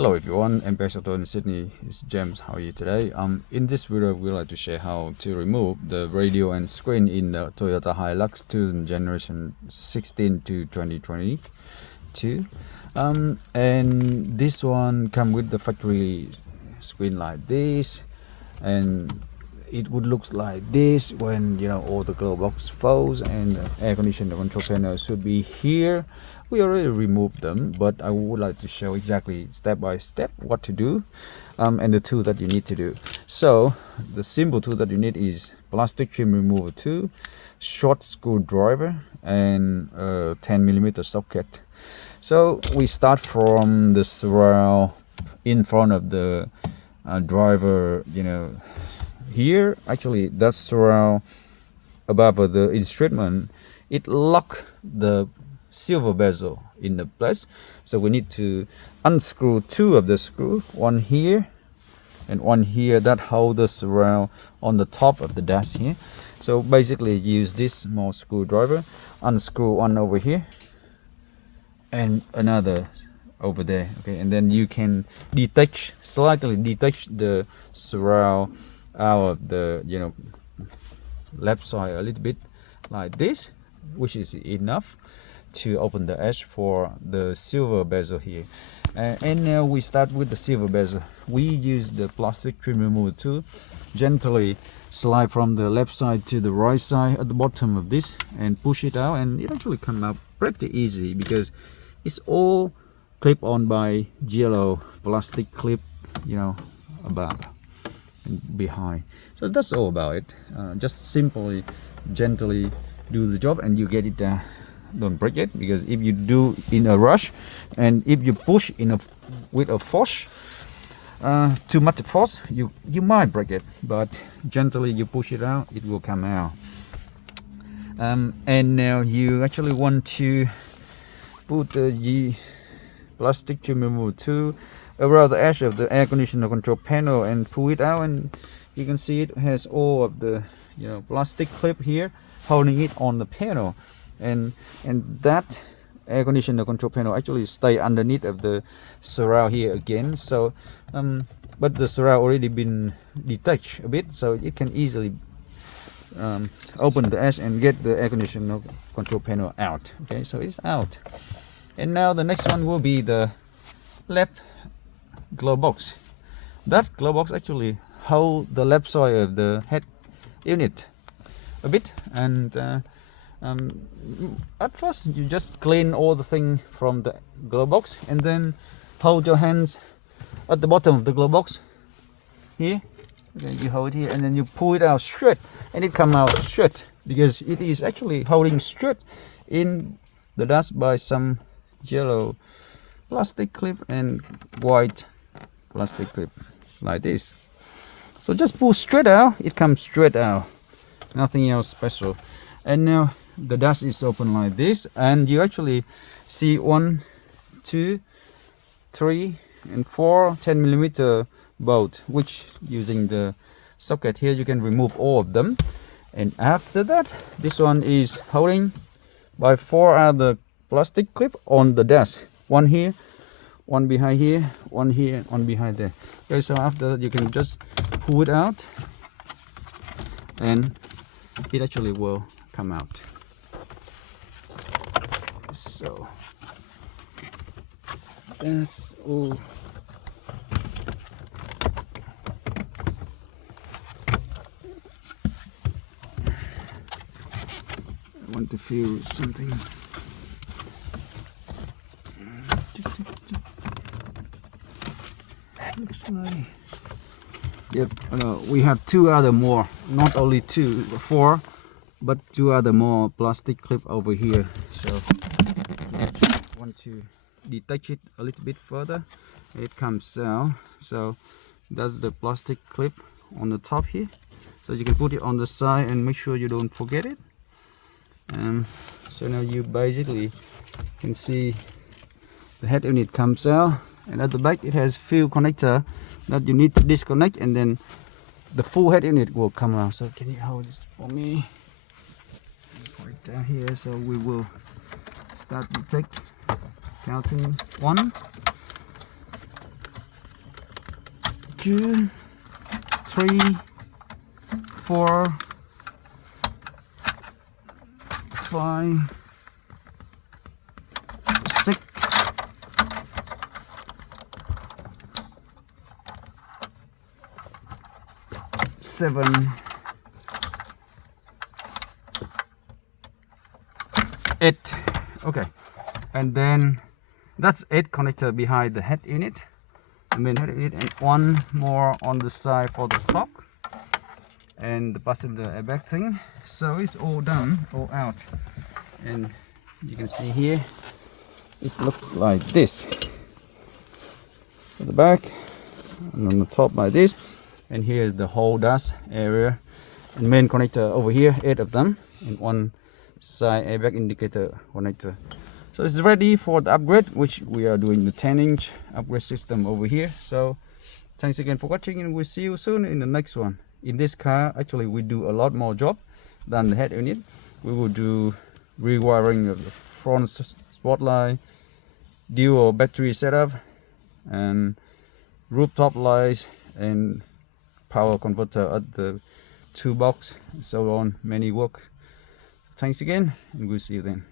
Hello everyone, MPX Auto in Sydney. It's James. How are you today? In this video, we'd like to share how to remove the radio and screen in the Toyota Hilux 2 generation 16 to 2022. And this one come with the factory screen like this, and it would look like this when all the glove box folds and the air conditioner control panel should be here. We already removed them, but I would like to show exactly step by step what to do, and the tool that you need to do. So the simple tool that you need is plastic trim remover tool, short screwdriver, and a 10mm socket. So we start from the surround in front of the driver. Here actually that's surround above the instrument. It lock the silver bezel in the place, so we need to unscrew two of the screw, one here and one here, that hold the surround on the top of the dash here. So basically use this small screwdriver, unscrew one over here and another over there, okay, and then you can slightly detach the surround out of the left side a little bit like this, which is enough to open the edge for the silver bezel here. And now we start with the silver bezel. We use the plastic trim remover tool, gently slide from the left side to the right side at the bottom of this and push it out, and it actually comes out pretty easy because it's all clip on by yellow plastic clip above and behind. So that's all about it. Just simply gently do the job and you get it down. Don't break it, because if you do in a rush and if you push with a force, too much force, you might break it, but gently you push it out, it will come out. And now you actually want to put the plastic trim remover tool around the edge of the air conditioner control panel and pull it out, and you can see it has all of the plastic clip here holding it on the panel, and that air conditioner control panel actually stay underneath of the surround here again. So but the surround already been detached a bit, so it can easily open the edge and get the air conditioner control panel out. Okay, so it's out. And now the next one will be the left glove box. That glove box actually hold the left side of the head unit a bit, and at first you just clean all the thing from the glove box, and then hold your hands at the bottom of the glove box here, then you hold it here, and then you pull it out straight, and it come out straight because it is actually holding straight in the dust by some yellow plastic clip and white plastic clip like this. So just pull straight out, it comes straight out, nothing else special. And now the dust is open like this, and you actually see 1, 2, 3 and 4 10mm bolt, which using the socket here you can remove all of them. And after that, this one is holding by 4 other plastic clip on the dash, one here, one behind here, one here, one behind there. Okay, so after that you can just pull it out and it actually will come out. So that's all. I want to feel something. Looks like, yep. We have 2 other more, not only 2, 4, but 2 other more plastic clip over here. So want to detach it a little bit further, it comes out. So that's the plastic clip on the top here, so you can put it on the side and make sure you don't forget it. So now you basically can see the head unit comes out, and at the back it has few connector that you need to disconnect, and then the full head unit will come out. So can you hold this for me? Put it down here, so we will start to take counting 1, 2, 3, 4, 5, 6, 7, 8. Okay, and then that's 8 connector behind the head unit, the main head unit, and one more on the side for the top and the passenger airbag thing. So it's all done, all out, and you can see here it looks like this at the back and on the top like this, and here is the whole dash area and main connector over here, 8 of them, and one side airbag indicator connector. So it's ready for the upgrade, which we are doing the 10-inch upgrade system over here. So thanks again for watching, and we'll see you soon in the next one. In this car, actually we do a lot more job than the head unit. We will do rewiring of the front spotlight, dual battery setup, and rooftop lights, and power converter at the 2 box, and so on. Many work. Thanks again, and we'll see you then.